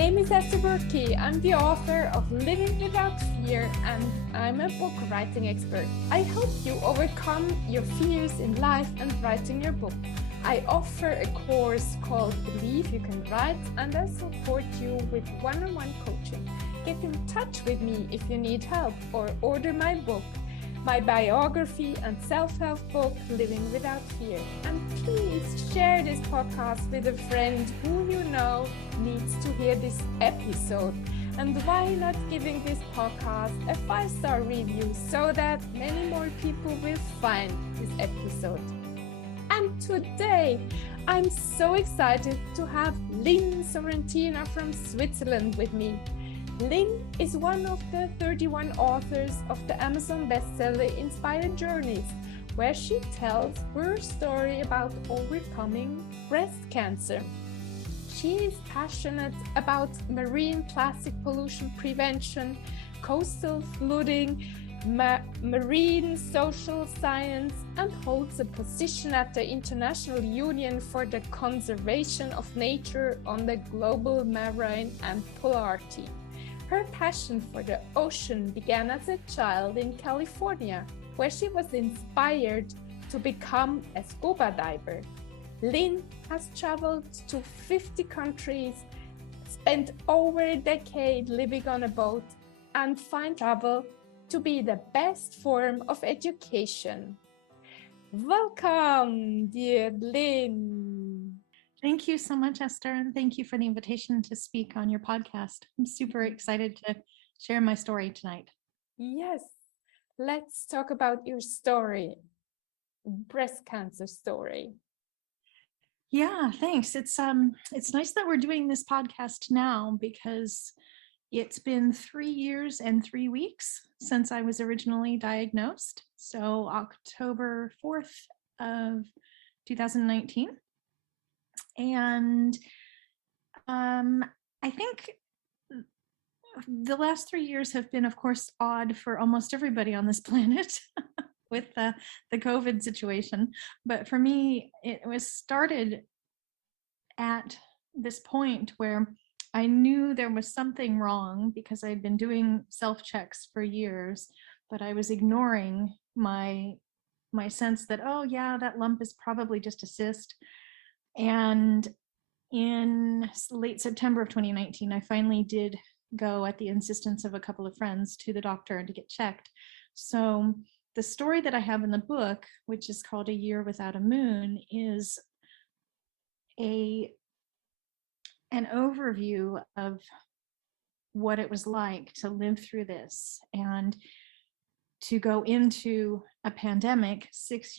name is Esther Buerki. I'm the author of Living Without Fear, and I'm a book writing expert. I help you overcome your fears in life and writing your book. I offer a course called Believe You Can Write, and I support you with one-on-one coaching. Get in touch with me if you need help, or order my book, my biography and self-help book, Living Without Fear. And please share this podcast with a friend who you know needs to hear this episode. And why not giving this podcast a 5-star review so that many more people will find this episode. And today, I'm so excited to have Lynn Sorrentino from Switzerland with me. Lynn is one of the 31 authors of the Amazon bestseller Inspired Journeys, where she tells her story about overcoming breast cancer. She is passionate about marine plastic pollution prevention, coastal flooding, marine social science, and holds a position at the International Union for the Conservation of Nature on the Global Marine and Polarity. Her passion for the ocean began as a child in California, where she was inspired to become a scuba diver. Lynn has traveled to 50 countries, spent over a decade living on a boat, and finds travel to be the best form of education. Welcome, dear Lynn. Thank you so much, Esther, and thank you for the invitation to speak on your podcast. I'm super excited to share my story tonight. Yes, let's talk about your story, breast cancer story. Yeah, thanks. It's nice that we're doing this podcast now because it's been 3 years and 3 weeks since I was originally diagnosed. So October 4th of 2019. And I think the last 3 years have been, of course, odd for almost everybody on this planet with the COVID situation. But for me, it was started at this point where I knew there was something wrong because I'd been doing self-checks for years, but I was ignoring my sense that, oh yeah, that lump is probably just a cyst. And in late September of 2019, I finally did go at the insistence of a couple of friends to the doctor to get checked. So the story that I have in the book, which is called A Year Without a Moon, is an overview of what it was like to live through this and to go into a pandemic 6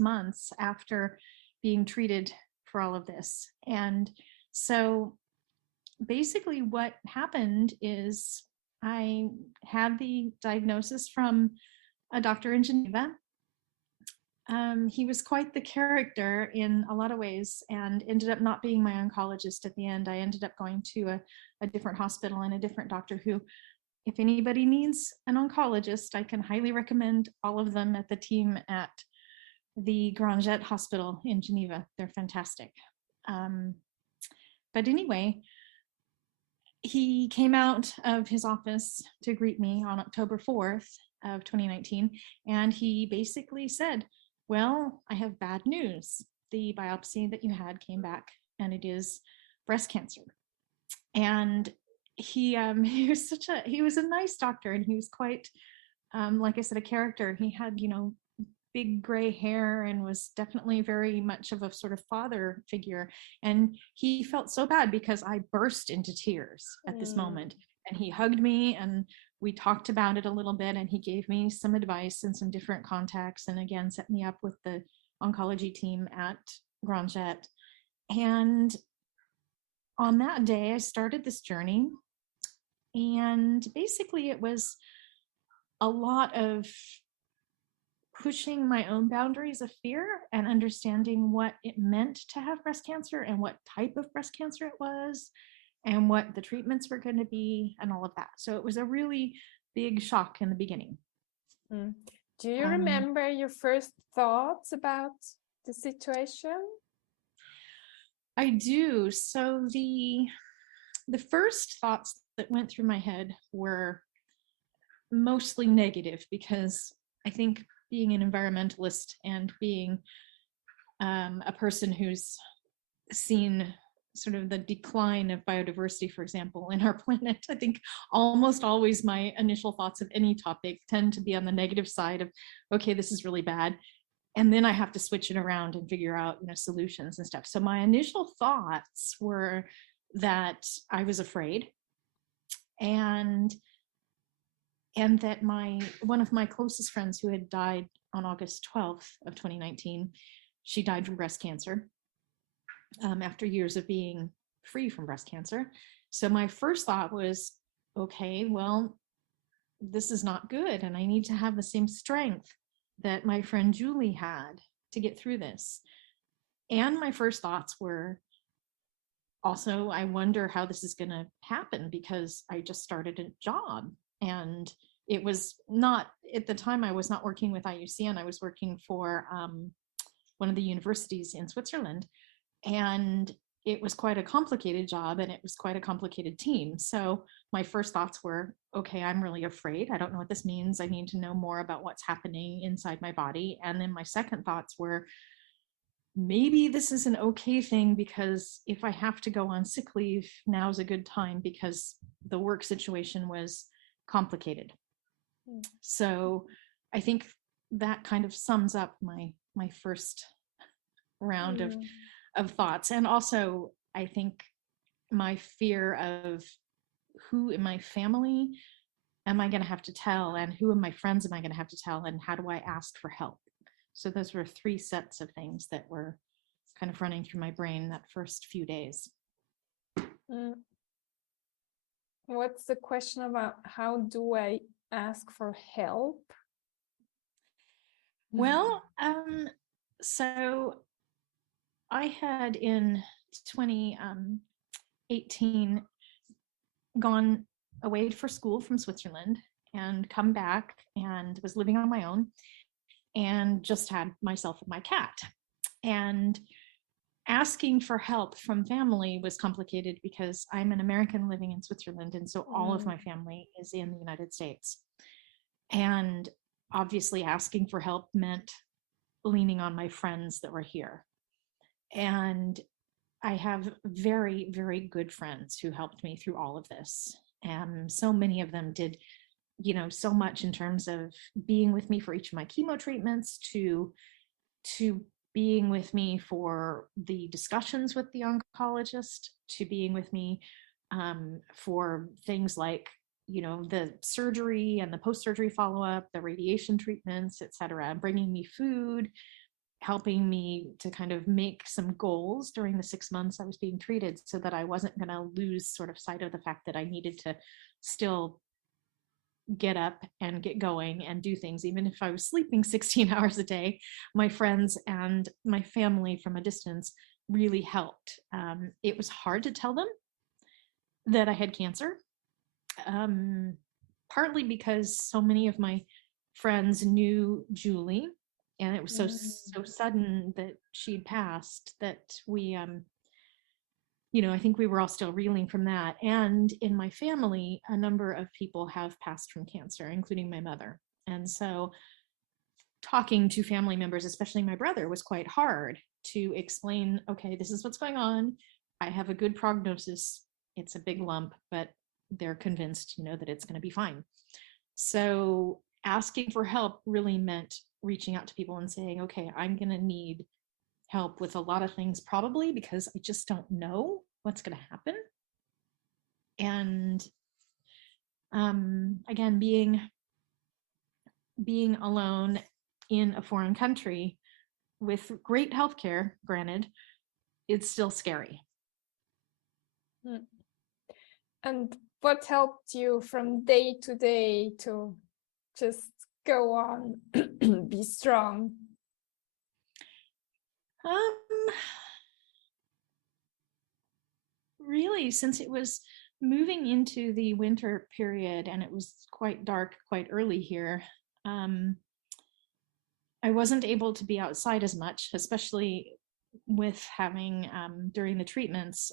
months after being treated for all of this. And so basically what happened is I had the diagnosis from a doctor in Geneva. He was quite the character in a lot of ways and ended up not being my oncologist at the end. I ended up going to a different hospital and a different doctor who, if anybody needs an oncologist, I can highly recommend all of them at the team at the Grand Jet Hospital in Geneva. They're fantastic. But anyway, he came out of his office to greet me on October 4th of 2019, and he basically said, well, I have bad news. The biopsy that you had came back, and it is breast cancer. And he was a nice doctor, and he was quite, like I said, a character. He had, big gray hair and was definitely very much of a sort of father figure. And he felt so bad because I burst into tears at this moment. And he hugged me and we talked about it a little bit, and he gave me some advice and some different contacts, and again set me up with the oncology team at Grand Jet. And on that day I started this journey, and basically it was a lot of pushing my own boundaries of fear and understanding what it meant to have breast cancer and what type of breast cancer it was and what the treatments were going to be and all of that. So it was a really big shock in the beginning. Do you remember your first thoughts about the situation? I do. So the first thoughts that went through my head were mostly negative, because I think being an environmentalist and being a person who's seen sort of the decline of biodiversity, for example, in our planet, I think almost always my initial thoughts of any topic tend to be on the negative side of, okay, this is really bad. And then I have to switch it around and figure out, solutions and stuff. So my initial thoughts were that I was afraid, and that one of my closest friends, who had died on August 12th of 2019, she died from breast cancer, after years of being free from breast cancer. So my first thought was, okay, well, this is not good, and I need to have the same strength that my friend Julie had to get through this. And my first thoughts were also, I wonder how this is going to happen, because I just started a job, and it was not, at the time, I was not working with IUCN. I was working for one of the universities in Switzerland, and it was quite a complicated job, and it was quite a complicated team. So my first thoughts were, okay, I'm really afraid. I don't know what this means. I need to know more about what's happening inside my body. And then my second thoughts were, maybe this is an okay thing, because if I have to go on sick leave, now's a good time, because the work situation was complicated. So I think that kind of sums up my first round of thoughts. And also, I think my fear of, who in my family am I going to have to tell, and who of my friends am I going to have to tell, and how do I ask for help? So those were three sets of things that were kind of running through my brain that first few days. What's the question about, how do I ask for help? Well, so I had in 2018 gone away for school from Switzerland and come back, and was living on my own, and just had myself and my cat. And asking for help from family was complicated, because I'm an American living in Switzerland, and so all of my family is in the United States. And obviously asking for help meant leaning on my friends that were here. And I have very, very good friends who helped me through all of this. And so many of them did, so much in terms of being with me for each of my chemo treatments, to being with me for the discussions with the oncologist, to being with me for things like, the surgery and the post-surgery follow-up, the radiation treatments, et cetera, bringing me food, helping me to kind of make some goals during the 6 months I was being treated, so that I wasn't going to lose sort of sight of the fact that I needed to still get up and get going and do things, even if I was sleeping 16 hours a day. My friends and my family from a distance really helped. It was hard to tell them that I had cancer, partly because so many of my friends knew Julie, and it was so sudden that she'd passed, that we I think we were all still reeling from that. And in my family, a number of people have passed from cancer, including my mother. And so talking to family members, especially my brother, was quite hard to explain, okay, this is what's going on. I have a good prognosis. It's a big lump, but they're convinced, that it's going to be fine. So asking for help really meant reaching out to people and saying, okay, I'm going to need help with a lot of things, probably because I just don't know what's going to happen. And again, being alone in a foreign country with great healthcare, granted, it's still scary. And what helped you from day to day to just go on, be strong? Really, since it was moving into the winter period and it was quite dark quite early here, I wasn't able to be outside as much, especially with having, during the treatments,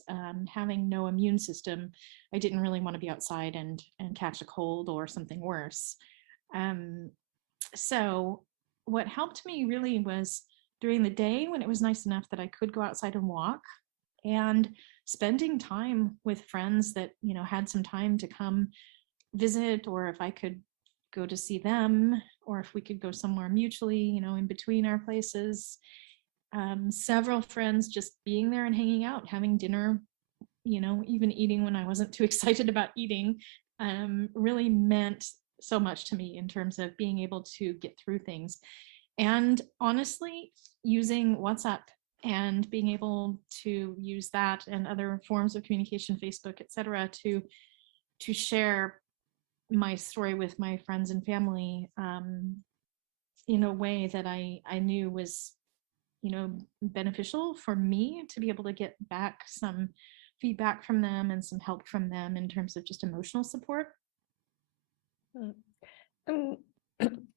having no immune system, I didn't really want to be outside and catch a cold or something worse. Um, so what helped me really was during the day when it was nice enough that I could go outside and walk, and spending time with friends that, had some time to come visit, or if I could go to see them, or if we could go somewhere mutually, in between our places. Several friends just being there and hanging out, having dinner, even eating when I wasn't too excited about eating, really meant so much to me in terms of being able to get through things. And honestly, using WhatsApp and being able to use that and other forms of communication, Facebook, etc., to share my story with my friends and family, in a way that I knew was, beneficial for me to be able to get back some feedback from them and some help from them in terms of just emotional support. Mm. Um,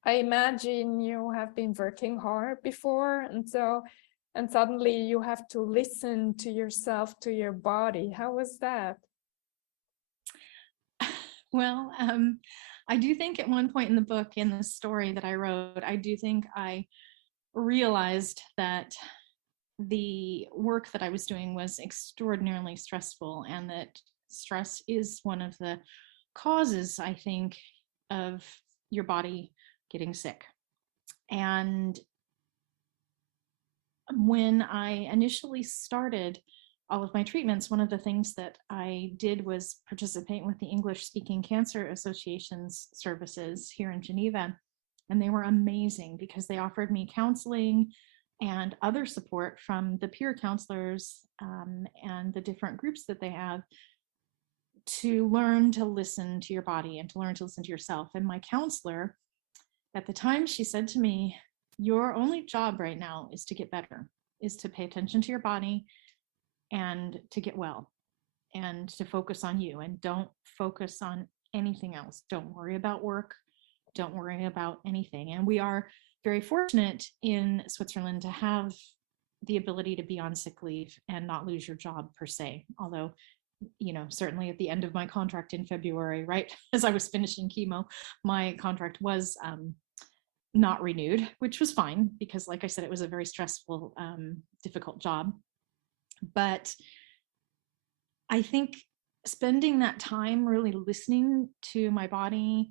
I imagine you have been working hard before, and suddenly you have to listen to yourself, to your body. How was that? Well, I do think at one point in the book, in the story that I wrote, I do think I realized that the work that I was doing was extraordinarily stressful, and that stress is one of the causes, I think, of your body getting sick. And when I initially started all of my treatments, one of the things that I did was participate with the English Speaking Cancer Association's services here in Geneva. And they were amazing because they offered me counseling and other support from the peer counselors, and the different groups that they have, to learn to listen to your body and to learn to listen to yourself. And my counselor at the time, she said to me, your only job right now is to get better, is to pay attention to your body and to get well, and to focus on you, and don't focus on anything else. Don't worry about work. Don't worry about anything. And we are very fortunate in Switzerland to have the ability to be on sick leave and not lose your job per se. Although, certainly at the end of my contract in February, right as I was finishing chemo, my contract was not renewed, which was fine because, like I said, it was a very stressful, difficult job. But I think spending that time really listening to my body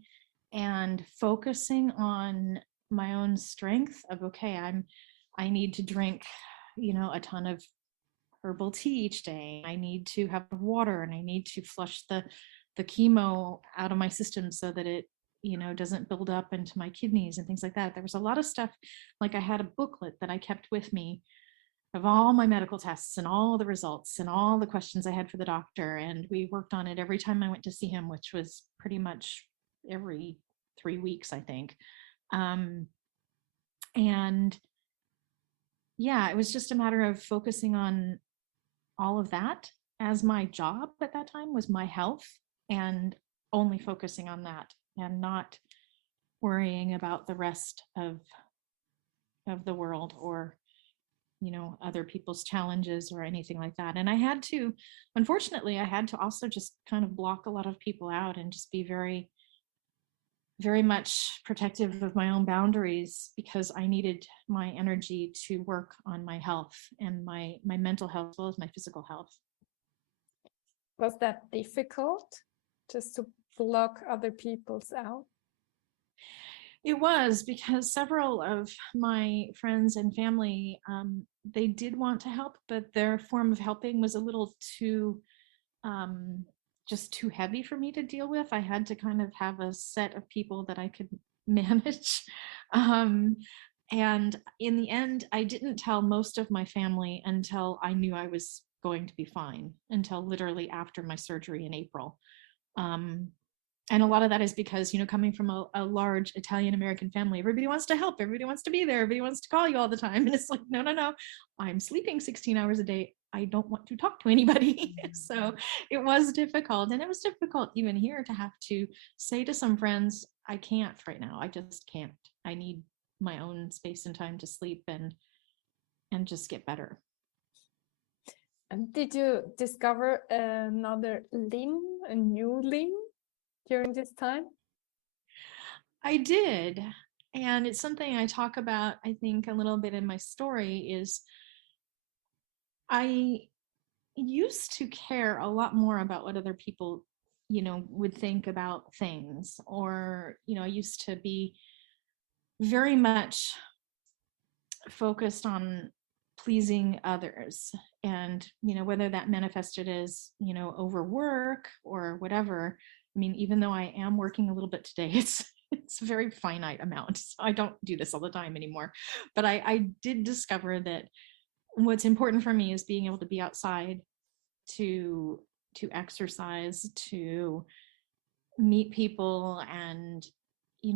and focusing on my own strength of, okay, I need to drink, a ton of herbal tea each day. I need to have water, and I need to flush the chemo out of my system so that it, doesn't build up into my kidneys and things like that. There was a lot of stuff, like I had a booklet that I kept with me of all my medical tests and all the results and all the questions I had for the doctor. And we worked on it every time I went to see him, which was pretty much every 3 weeks, I think. And yeah, it was just a matter of focusing on all of that, as my job at that time was my health, and only focusing on that and not worrying about the rest of the world, or other people's challenges or anything like that. And unfortunately, I had to also just kind of block a lot of people out and just be very, very much protective of my own boundaries, because I needed my energy to work on my health and my mental health as well as my physical health. Was that difficult, just to block other people's out? It was, because several of my friends and family, they did want to help, but their form of helping was a little too, just too heavy for me to deal with. I had to kind of have a set of people that I could manage. And in the end, I didn't tell most of my family until I knew I was going to be fine, until literally after my surgery in April. And a lot of that is because, coming from a large Italian American family, everybody wants to help, everybody wants to be there, everybody wants to call you all the time. And it's like, no, I'm sleeping 16 hours a day. I don't want to talk to anybody. So it was difficult. And it was difficult even here to have to say to some friends, I can't right now. I just can't. I need my own space and time to sleep and just get better. And did you discover another Lynn, a new Lynn during this time? I did. And it's something I talk about, I think, a little bit in my story is I used to care a lot more about what other people, would think about things. Or, I used to be very much focused on pleasing others. And, whether that manifested as, overwork or whatever. I mean, even though I am working a little bit today, it's a very finite amount. So I don't do this all the time anymore. But I did discover that what's important for me is being able to be outside, to exercise, to meet people, and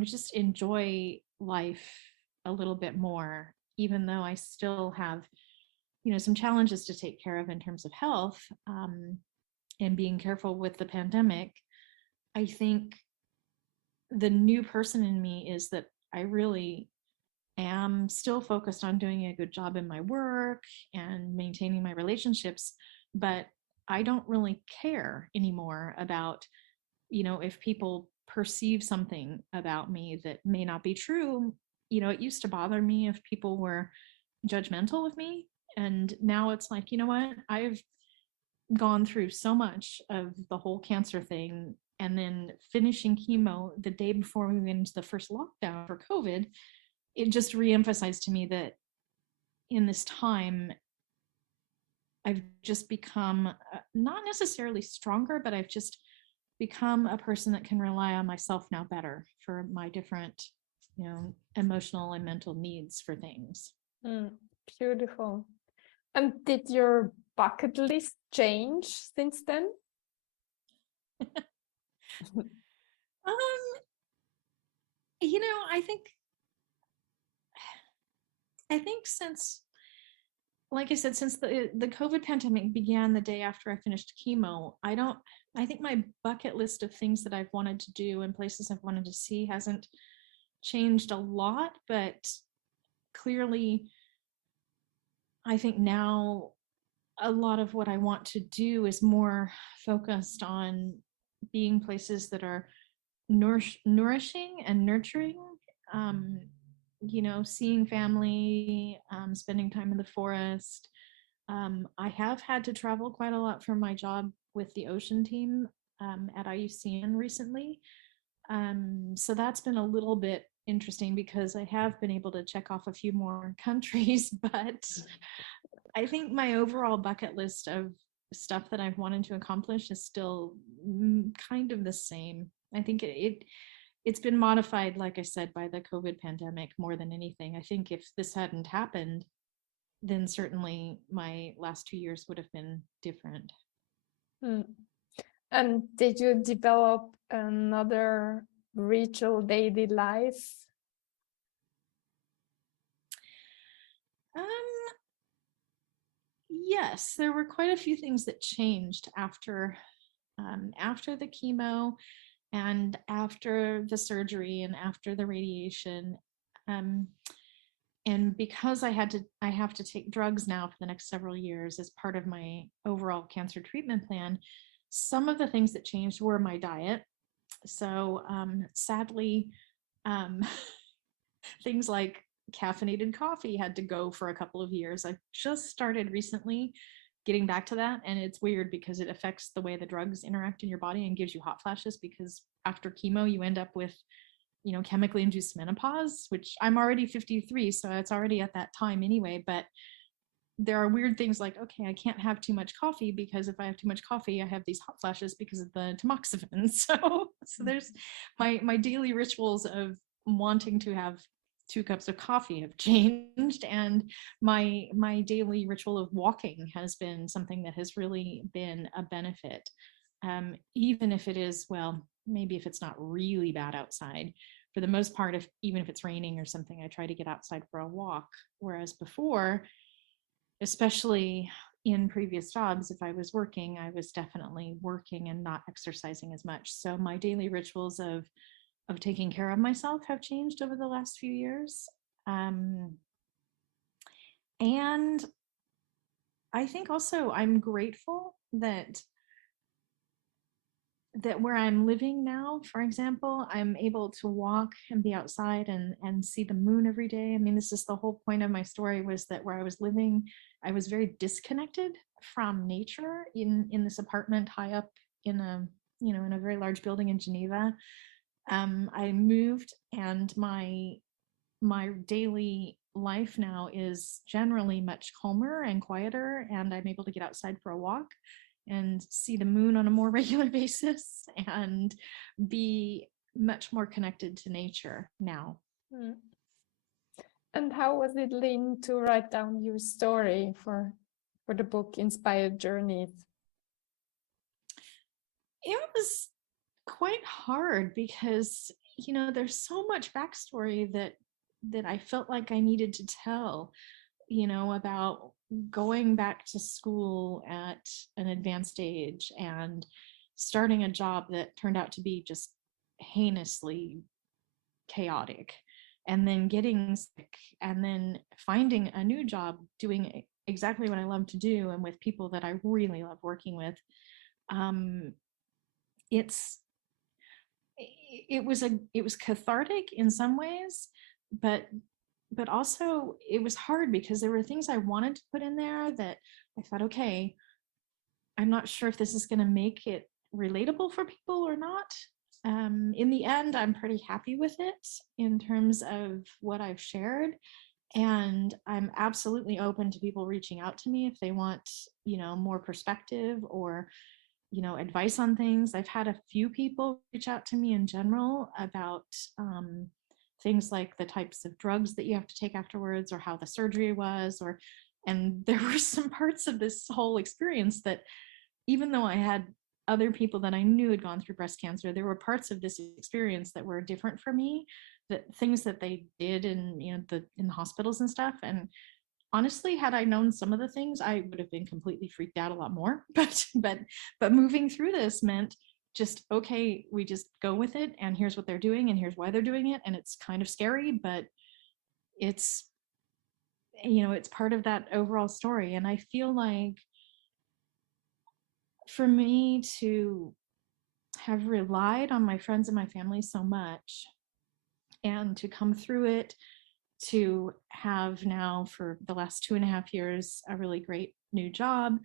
just enjoy life a little bit more, even though I still have some challenges to take care of in terms of health, and being careful with the pandemic. I think the new person in me is that I really am still focused on doing a good job in my work and maintaining my relationships, but I don't really care anymore about, if people perceive something about me that may not be true. It used to bother me if people were judgmental of me. And now it's like, you know what? I've gone through so much of the whole cancer thing, and then finishing chemo the day before we went into the first lockdown for COVID. It just reemphasized to me that in this time, I've just become not necessarily stronger, but I've just become a person that can rely on myself now better for my different, emotional and mental needs for things. Beautiful. And did your bucket list change since then? Um, I think since, like I said, since the COVID pandemic began the day after I finished chemo, I think my bucket list of things that I've wanted to do and places I've wanted to see hasn't changed a lot, but clearly I think now a lot of what I want to do is more focused on being places that are nourishing and nurturing. Um, seeing family, spending time in the forest. I have had to travel quite a lot for my job with the ocean team at IUCN recently. So that's been a little bit interesting because I have been able to check off a few more countries, but I think my overall bucket list of stuff that I've wanted to accomplish is still kind of the same. I think it's been modified, like I said, by the COVID pandemic more than anything. I think if this hadn't happened, then certainly my last 2 years would have been different. And did you develop another ritual daily life? Um, yes, there were quite a few things that changed after the chemo and after the surgery and after the radiation. And because I have to take drugs now for the next several years as part of my overall cancer treatment plan, some of the things that changed were my diet. So sadly, um, things like caffeinated coffee had to go for a couple of years. I just started recently getting back to that, and it's weird because it affects the way the drugs interact in your body and gives you hot flashes, because after chemo you end up with chemically induced menopause, which I'm already 53, so it's already at that time anyway. But there are weird things like, okay, I can't have too much coffee because if I have too much coffee, I have these hot flashes because of the tamoxifen. So there's my daily rituals of wanting to have 2 cups of coffee have changed, and my daily ritual of walking has been something that has really been a benefit. Even if it is, well, maybe if it's not really bad outside, for the most part, even if it's raining or something, I try to get outside for a walk. Whereas before, especially in previous jobs, if I was working, I was definitely working and not exercising as much. So my daily rituals of taking care of myself have changed over the last few years. And I think also I'm grateful that where I'm living now, for example, I'm able to walk and be outside and see the moon every day. I mean, this is the whole point of my story, was that where I was living, I was very disconnected from nature in this apartment high up in a, in a very large building in Geneva. I moved, and my daily life now is generally much calmer and quieter, and I'm able to get outside for a walk and see the moon on a more regular basis and be much more connected to nature now. Mm. And how was it, Lynn, to write down your story for the book Inspired Journeys? It was quite hard because, there's so much backstory that I felt like I needed to tell, about going back to school at an advanced age and starting a job that turned out to be just heinously chaotic, and then getting sick, and then finding a new job doing exactly what I love to do and with people that I really love working with. Um, it's it was cathartic in some ways, but also it was hard because there were things I wanted to put in there that I thought, okay, I'm not sure if this is going to make it relatable for people or not. In the end, I'm pretty happy with it in terms of what I've shared. And I'm absolutely open to people reaching out to me if they want, more perspective or, advice on things. I've had a few people reach out to me in general about things like the types of drugs that you have to take afterwards, or how the surgery was, and there were some parts of this whole experience that, even though I had other people that I knew had gone through breast cancer, there were parts of this experience that were different for me, that things that they did in, in the hospitals and stuff. And honestly, had I known some of the things, I would have been completely freaked out a lot more. But moving through this meant just, okay, we just go with it, and here's what they're doing, and here's why they're doing it, and it's kind of scary, but it's it's part of that overall story. And I feel like for me to have relied on my friends and my family so much, and to come through it, to have now for the last 2.5 years a really great new job,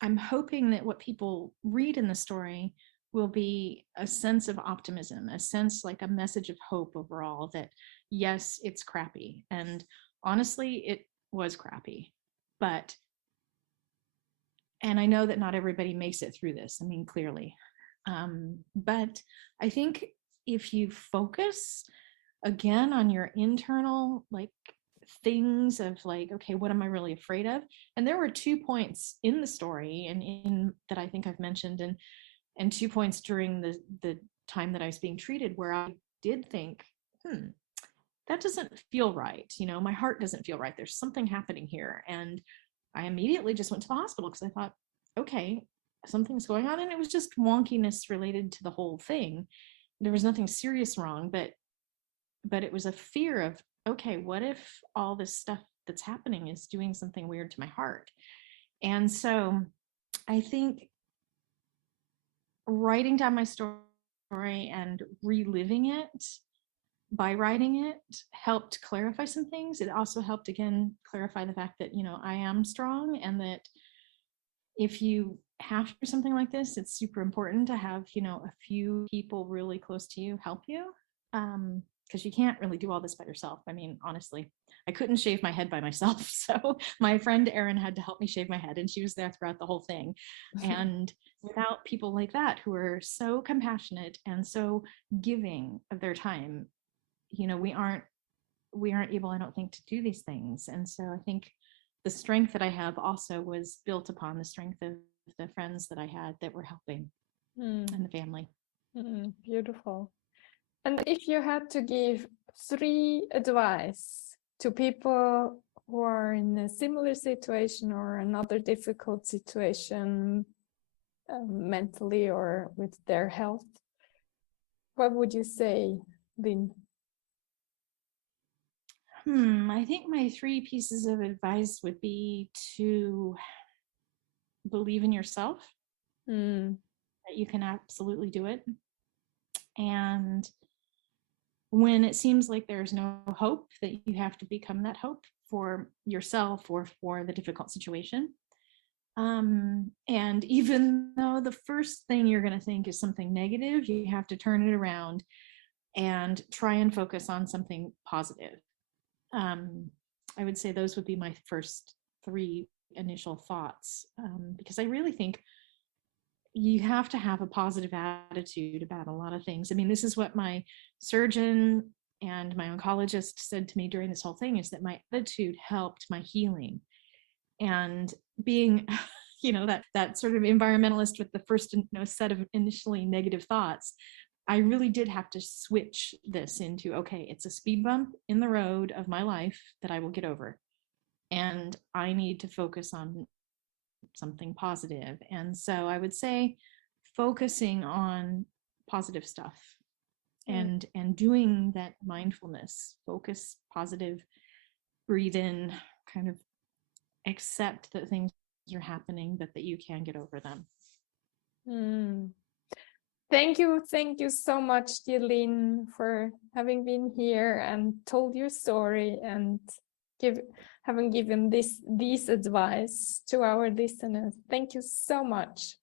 I'm hoping that what people read in the story will be a sense of optimism, a sense, like a message of hope overall, that yes, it's crappy, and honestly it was crappy, but and I know that not everybody makes it through this, I mean, clearly. But I think if you focus again on your internal, like, things of, like, okay, what am I really afraid of? And there were 2 points in the story and in that I think I've mentioned, and 2 points during the time that I was being treated, where I did think, that doesn't feel right. My heart doesn't feel right. There's something happening here. And I immediately just went to the hospital because I thought, okay, something's going on. And it was just wonkiness related to the whole thing. There was nothing serious wrong, but it was a fear of, okay, what if all this stuff that's happening is doing something weird to my heart? And so I think writing down my story and reliving it by writing it helped clarify some things. It also helped, again, clarify the fact that, I am strong, and that if you have to do something like this, it's super important to have, a few people really close to you help you. Because you can't really do all this by yourself. I mean, honestly, I couldn't shave my head by myself. So my friend Erin had to help me shave my head, and she was there throughout the whole thing. And without people like that, who are so compassionate and so giving of their time, we aren't able, I don't think, to do these things. And so I think the strength that I have also was built upon the strength of the friends that I had that were helping, and the family. Beautiful. And if you had to give 3 advice to people who are in a similar situation or another difficult situation, mentally or with their health, what would you say, Lynn? I think my 3 pieces of advice would be to believe in yourself, that you can absolutely do it. And when it seems like there's no hope, that you have to become that hope for yourself or for the difficult situation. And even though the first thing you're going to think is something negative, you have to turn it around and try and focus on something positive. I would say those would be my first 3 initial thoughts, because I really think you have to have a positive attitude about a lot of things. I mean, this is what my surgeon and my oncologist said to me during this whole thing, is that my attitude helped my healing. And being that sort of environmentalist with the first set of initially negative thoughts, I really did have to switch this into, okay, it's a speed bump in the road of my life that I will get over, and I need to focus on something positive. And so I would say focusing on positive stuff and doing that mindfulness, focus positive, breathe in, kind of accept that things are happening, but that you can get over them. Thank you so much, dear Lynn, for having been here and told your story and having given these advice to our listeners. Thank you so much.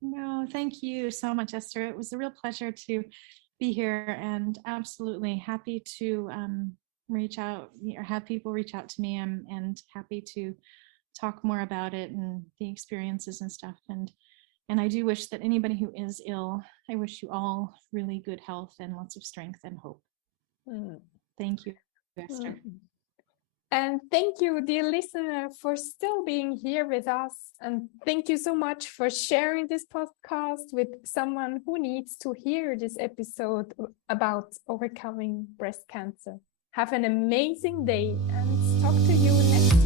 No, thank you so much, Esther. It was a real pleasure to be here, and absolutely happy to reach out or have people reach out to me, and happy to talk more about it and the experiences and stuff. And I do wish that anybody who is ill, I wish you all really good health and lots of strength and hope. Thank you, Esther. And thank you, dear listener, for still being here with us. And thank you so much for sharing this podcast with someone who needs to hear this episode about overcoming breast cancer. Have an amazing day, and talk to you next time.